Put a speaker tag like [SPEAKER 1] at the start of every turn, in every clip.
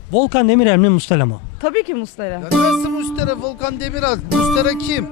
[SPEAKER 1] Volkan Demirel mi Muslera mı?
[SPEAKER 2] Tabii ki Muslera.
[SPEAKER 3] Ya nasıl Muslera? Volkan Demirel. Muslera kim?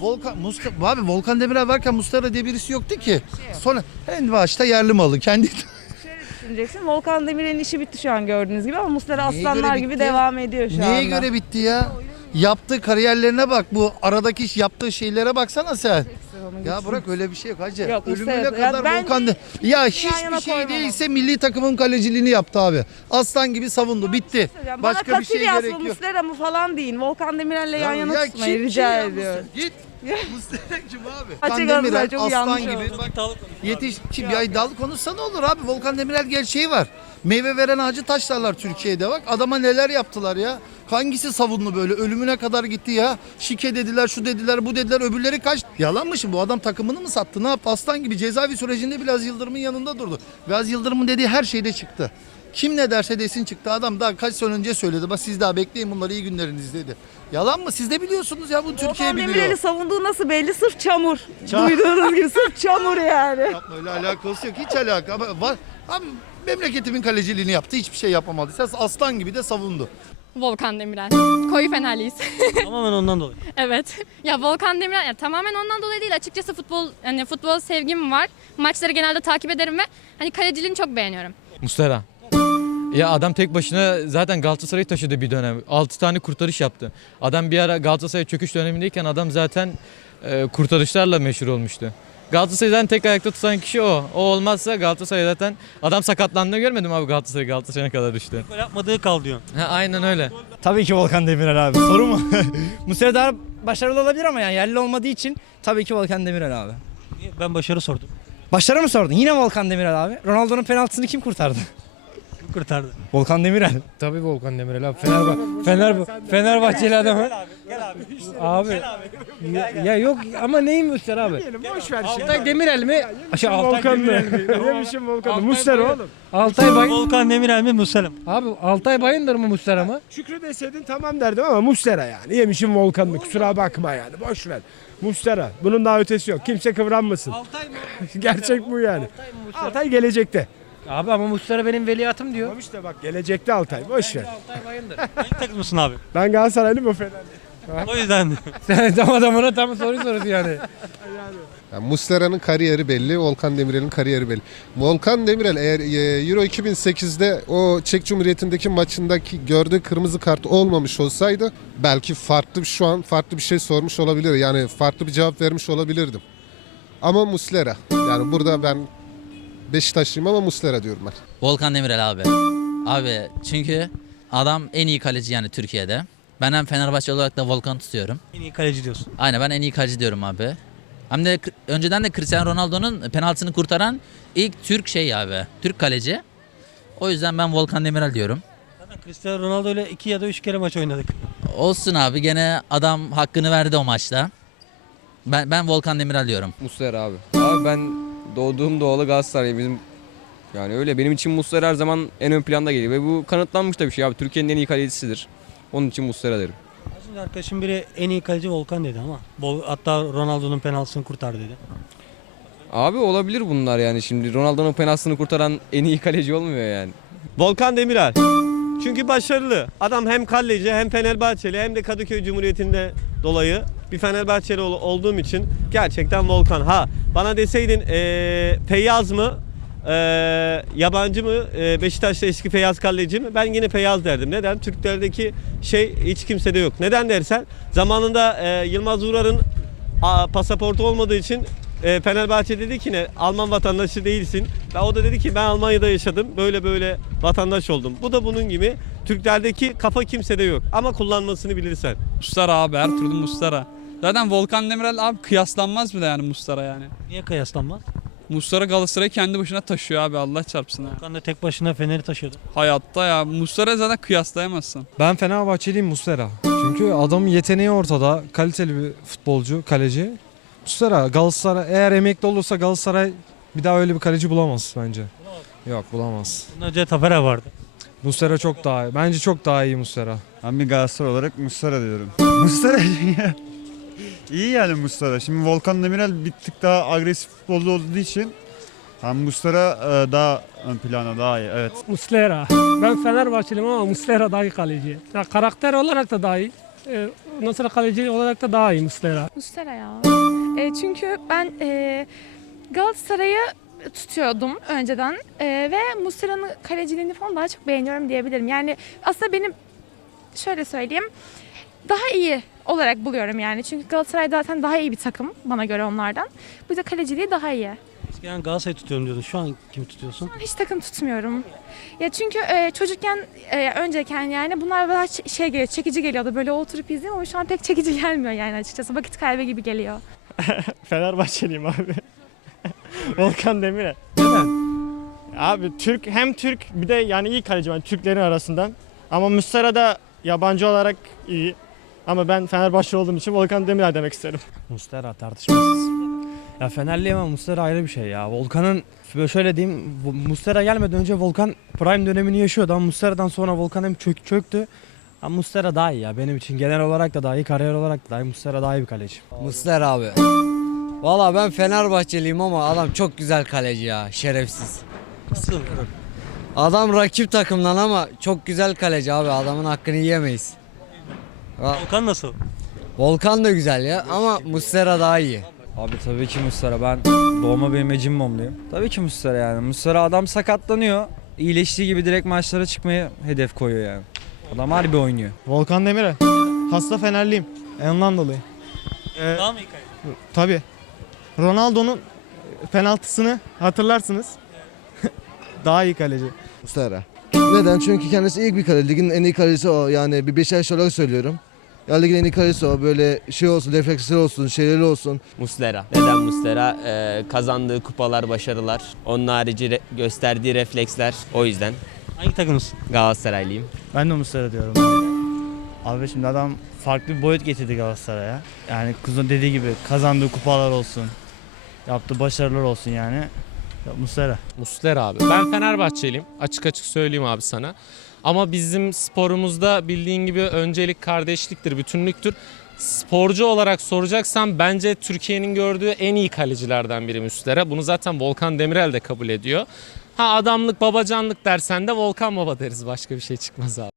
[SPEAKER 3] Abi Volkan Demirel varken Muslera diye birisi yoktu ki. Sonra en başta yerli malı kendi.
[SPEAKER 2] Düşüneceksin. Volkan Demirel'in işi bitti şu an gördüğünüz gibi ama Muslera
[SPEAKER 3] Neye
[SPEAKER 2] aslanlar
[SPEAKER 3] göre
[SPEAKER 2] gibi
[SPEAKER 3] bitti?
[SPEAKER 2] devam ediyor şu
[SPEAKER 3] Neye
[SPEAKER 2] anda.
[SPEAKER 3] göre bitti ya? Yaptığı kariyerlerine bak. Bu aradaki yaptığı şeylere baksana sen. Ya bırak öyle bir şey yok hacı.
[SPEAKER 2] Yok,
[SPEAKER 3] Ölümüne
[SPEAKER 2] Muslera- Ya
[SPEAKER 3] kadar
[SPEAKER 2] bence
[SPEAKER 3] Volkan ya
[SPEAKER 2] yan
[SPEAKER 3] hiçbir
[SPEAKER 2] yana
[SPEAKER 3] şey
[SPEAKER 2] koymamam.
[SPEAKER 3] değilse milli takımın kaleciliğini yaptı abi. Aslan gibi savundu. Bitti.
[SPEAKER 2] Bana
[SPEAKER 3] Başka bir şey
[SPEAKER 2] Casillas
[SPEAKER 3] gerek
[SPEAKER 2] mı
[SPEAKER 3] yok.
[SPEAKER 2] Muslera mı falan deyin. Volkan Demirel'le yan yana
[SPEAKER 3] Ya
[SPEAKER 2] tutmayın
[SPEAKER 3] kim
[SPEAKER 2] rica
[SPEAKER 3] ya
[SPEAKER 2] ediyorum.
[SPEAKER 3] Muslera? Git. Muslera kim abi?
[SPEAKER 2] Açık
[SPEAKER 3] Volkan Demirel
[SPEAKER 2] arasında çok
[SPEAKER 3] aslan
[SPEAKER 2] yanlış
[SPEAKER 3] gibi.
[SPEAKER 2] oldu.
[SPEAKER 3] Bak, yetiş kim ya iddialı konuşsa ne olur abi? Volkan Demirel gerçeği var. Meyve veren ağacı taşlarlar Türkiye'de bak. Adama neler yaptılar ya. Hangisi savundu böyle? Ölümüne kadar gitti ya. Şike dediler, şu dediler, bu dediler. Öbürleri kaç? Yalan mı şimdi? Bu adam takımını mı sattı? Ne yaptı? Aslan gibi cezaevi sürecinde bile Aziz Yıldırım'ın yanında durdu. Ve Aziz Yıldırım'ın dediği her şeyde çıktı. Kim ne derse desin çıktı. Adam daha kaç sene önce söyledi. Bak siz daha bekleyin bunları iyi günleriniz dedi. Yalan mı? Siz de biliyorsunuz ya, bu Türkiye
[SPEAKER 2] Volkan
[SPEAKER 3] biliyor.
[SPEAKER 2] Demirel'i savunduğu nasıl belli? Sırf çamur. Duyduğunuz gibi sırf çamur yani.
[SPEAKER 3] Yapma, öyle alakası yok. Hiç alaka. Var. Abi memleketimin kaleciliğini yaptı. Hiçbir şey yapamadı. Sen aslan gibi de savundu.
[SPEAKER 4] Volkan Demirel. Koyu Fenerliyiz.
[SPEAKER 1] Tamamen ondan dolayı.
[SPEAKER 4] Evet. Ya Volkan Demirel tamamen ondan dolayı değil. Açıkçası futbol sevgim var. Maçları genelde takip ederim ve hani kaleciliğini çok beğeniyorum.
[SPEAKER 5] Muslera. Ya adam tek başına zaten Galatasaray'ı taşıdı bir dönem. 6 tane kurtarış yaptı. Adam bir ara Galatasaray çöküş dönemindeyken adam zaten kurtarışlarla meşhur olmuştu. Galatasaray'ı zaten tek ayakta tutan kişi o. O olmazsa Galatasaray zaten adam sakatlandığını görmedim abi, Galatasaray'a kadar düştü.
[SPEAKER 1] Gol yapmadığı kal diyor.
[SPEAKER 5] Ha, aynen öyle.
[SPEAKER 6] Tabii ki Volkan Demirel abi. Soru mu? Muslera daha başarılı olabilir ama yani yerli olmadığı için tabii ki Volkan Demirel abi.
[SPEAKER 1] Ben başarı sordum.
[SPEAKER 6] Başarı mı sordun? Yine Volkan Demirel abi. Ronaldo'nun penaltısını kim kurtardı?
[SPEAKER 1] Kim kurtardı?
[SPEAKER 6] Volkan Demirel.
[SPEAKER 7] Tabii Volkan Demirel abi. Fenerbahçeli adam. Abi. Ya yok ama neyim Muslera abi? Boş ver şimdi. Altay Demirel mi? Volkan mı? Yemişim Volkan. Muslera oğlum. Altay Bayındır.
[SPEAKER 1] Volkan Demirel mi Muslera mı?
[SPEAKER 7] Abi Altay Bayındır mı Muslera mı?
[SPEAKER 8] Şükrü deseydin tamam derdim ama Muslera yani. Yemişim Volkan'ı, kusura bakma yani. Boş ver. Muslera. Bunun daha ötesi yok. Kimse kıvranmasın.
[SPEAKER 7] Altay mı?
[SPEAKER 8] Gerçek bu yani. Altay gelecekte.
[SPEAKER 7] Abi ama Muslera benim veliahtım diyor.
[SPEAKER 8] Tamam işte bak, gelecekte Altay. Boş ver.
[SPEAKER 7] Altay Bayındır.
[SPEAKER 1] Hangi takımlısın abi?
[SPEAKER 8] Ben Galatasaraylıyım, o Fenerli.
[SPEAKER 1] O yüzden.
[SPEAKER 7] Sen tam adamına tam soru soruyorsun yani.
[SPEAKER 9] Yani Muslera'nın kariyeri belli, Volkan Demirel'in kariyeri belli. Volkan Demirel eğer Euro 2008'de o Çek Cumhuriyeti'ndeki maçındaki gördüğü kırmızı kart olmamış olsaydı belki şu an farklı bir şey sormuş olabilir. Yani farklı bir cevap vermiş olabilirdim. Ama Muslera. Yani burada ben Beşiktaşlıyım ama Muslera diyorum ben.
[SPEAKER 10] Volkan Demirel abi. Abi çünkü adam en iyi kaleci yani Türkiye'de. Ben hem Fenerbahçe olarak da Volkan'ı tutuyorum.
[SPEAKER 1] En iyi kaleci diyorsun.
[SPEAKER 10] Aynen, ben en iyi kaleci diyorum abi. Hem de önceden de Cristiano Ronaldo'nun penaltısını kurtaran ilk Türk abi. Türk kaleci. O yüzden ben Volkan Demirel diyorum.
[SPEAKER 1] Zaten Cristiano Ronaldo ile 2 ya da 3 kere maç oynadık.
[SPEAKER 10] Olsun abi, gene adam hakkını verdi o maçta. Ben Volkan Demirel diyorum.
[SPEAKER 11] Muslera abi. Abi ben doğduğum doğalı Galatasaray'ım. Bizim yani öyle benim için Muslera her zaman en ön planda geliyor ve bu kanıtlanmış da bir şey abi. Türkiye'nin en iyi kalecisidir. Onun için Muslera derim.
[SPEAKER 1] Şimdi arkadaşım biri en iyi kaleci Volkan dedi ama hatta Ronaldo'nun penaltısını kurtardı dedi.
[SPEAKER 11] Abi olabilir bunlar yani, şimdi Ronaldo'nun penaltısını kurtaran en iyi kaleci olmuyor yani.
[SPEAKER 12] Volkan Demirel. Çünkü başarılı. Adam hem kaleci hem Fenerbahçeli hem de Kadıköy Cumhuriyeti'nde dolayı bir Fenerbahçeli olduğum için gerçekten Volkan. Ha bana deseydin Feyyaz mı yabancı mı Beşiktaş'ta eski Feyyaz kaleci mi? Ben yine Feyyaz derdim. Neden? Türklerdeki şey hiç kimsede yok. Neden dersen zamanında Yılmaz Vurar'ın pasaportu olmadığı için Fenerbahçe dedi ki ne, Alman vatandaşı değilsin. Ve o da dedi ki ben Almanya'da yaşadım. Böyle vatandaş oldum. Bu da bunun gibi. Türklerdeki kafa kimsede yok. Ama kullanmasını bilirsen.
[SPEAKER 13] Muslera abi, her türlü Muslera. Zaten Volkan Demirel abi kıyaslanmaz bile yani Muslera yani.
[SPEAKER 1] Niye kıyaslanmaz?
[SPEAKER 13] Muslera Galatasaray'ı kendi başına taşıyor abi, Allah çarpsın.
[SPEAKER 1] Volkan da tek başına Fener'i taşıyordu.
[SPEAKER 13] Hayatta ya Muslera zaten kıyaslayamazsın.
[SPEAKER 7] Ben Fenerbahçeliyim Muslera. Çünkü adamın yeteneği ortada. Kaliteli bir futbolcu, kaleci. Muslera Galatasaray eğer emekli olursa Galatasaray bir daha öyle bir kaleci bulamaz bence. Yok, bulamaz.
[SPEAKER 1] Bundan önce Taferel vardı.
[SPEAKER 7] Muslera çok daha iyi. Bence çok daha iyi Muslera.
[SPEAKER 14] Ben bir Galatasaray olarak Muslera diyorum. Muslera iyi yani Muslera. Şimdi Volkan Demirel bir tık daha agresif futbolcu olduğu için Muslera daha ön plana, daha iyi. Evet.
[SPEAKER 7] Muslera. Ben Fenerbahçeliyim ama Muslera daha iyi kaleci. Ya karakter olarak da daha iyi. Ondan sonra kaleci olarak da daha iyi Muslera.
[SPEAKER 4] Muslera ya. Çünkü ben Galatasaray'ı tutuyordum önceden ve Muslera'nın kaleciliğini falan daha çok beğeniyorum diyebilirim. Yani aslında benim şöyle söyleyeyim daha iyi olarak buluyorum yani. Çünkü Galatasaray zaten daha iyi bir takım bana göre onlardan. Bu yüzden kaleciliği daha iyi.
[SPEAKER 1] Eskiden Galatasaray'ı tutuyorum diyordun. Şu an kimi tutuyorsun?
[SPEAKER 4] Hiç takım tutmuyorum. Ya çünkü çocukken önceken yani bunlar daha şey geliyor, çekici geliyordu. Böyle oturup izleyeyim ama şu an pek çekici gelmiyor yani açıkçası. Vakit kaybı gibi geliyor.
[SPEAKER 6] Fenerbahçeliyim abi. Volkan Demirel. Neden? Abi hem Türk bir de yani iyi kaleci var Türklerin arasından. Ama Muslera da yabancı olarak iyi. Ama ben Fenerbahçe olduğum için Volkan Demirel demek isterim.
[SPEAKER 15] Muslera tartışmasız. Ya Fenerliyim ama Muslera ayrı bir şey ya. Volkan'ın şöyle diyeyim Muslera gelmeden önce Volkan prime dönemini yaşıyordu ama Muslera'dan sonra Volkan hem çöktü. Ama Muslera daha iyi ya benim için genel olarak da daha iyi, kariyer olarak da daha iyi. Muslera daha iyi bir kaleci.
[SPEAKER 16] Muslera abi. Valla ben Fenerbahçeliyim ama adam çok güzel kaleci ya, şerefsiz.
[SPEAKER 1] Nasıl?
[SPEAKER 16] Adam rakip takımdan ama çok güzel kaleci abi, adamın hakkını yiyemeyiz.
[SPEAKER 1] Volkan nasıl?
[SPEAKER 16] Volkan da güzel ya ama Muslera daha iyi.
[SPEAKER 15] Abi tabii ki Muslera. Ben doğma büyüme Cimbomluyum. Tabii ki Muslera yani. Muslera adam sakatlanıyor. İyileştiği gibi direkt maçlara çıkmayı hedef koyuyor yani. Adam harbi oynuyor.
[SPEAKER 6] Volkan Demirel. Hasta Fenerliyim. Ondan dolayı.
[SPEAKER 1] Daha mı iyi kaleci?
[SPEAKER 6] Tabii. Ronaldo'nun penaltısını hatırlarsınız. Daha iyi kaleci.
[SPEAKER 17] Muslera. Neden? Çünkü kendisi iyi bir kaleci. Ligin en iyi kalecisi o. Yani bir Beşiktaş olarak söylüyorum. Ya ligin en iyi kalecisi o. Böyle şey olsun, refleksleri olsun, şeyleri olsun.
[SPEAKER 18] Muslera. Neden Muslera? Kazandığı kupalar, başarılar. Onun harici gösterdiği refleksler. O yüzden.
[SPEAKER 1] Hangi takımısın?
[SPEAKER 18] Galatasaraylıyım.
[SPEAKER 15] Ben de Muslera diyorum. Abi şimdi adam farklı bir boyut getirdi Galatasaray'a. Yani kuzun dediği gibi kazandığı kupalar olsun. Yaptığı başarılar olsun yani. Muslera.
[SPEAKER 19] Muslera abi. Ben Fenerbahçeliyim. Açık açık söyleyeyim abi sana. Ama bizim sporumuzda bildiğin gibi öncelik kardeşliktir, bütünlüktür. Sporcu olarak soracaksan bence Türkiye'nin gördüğü en iyi kalecilerden biri Muslera. Bunu zaten Volkan Demirel de kabul ediyor. Ha adamlık, babacanlık dersen de Volkan Baba deriz. Başka bir şey çıkmaz abi.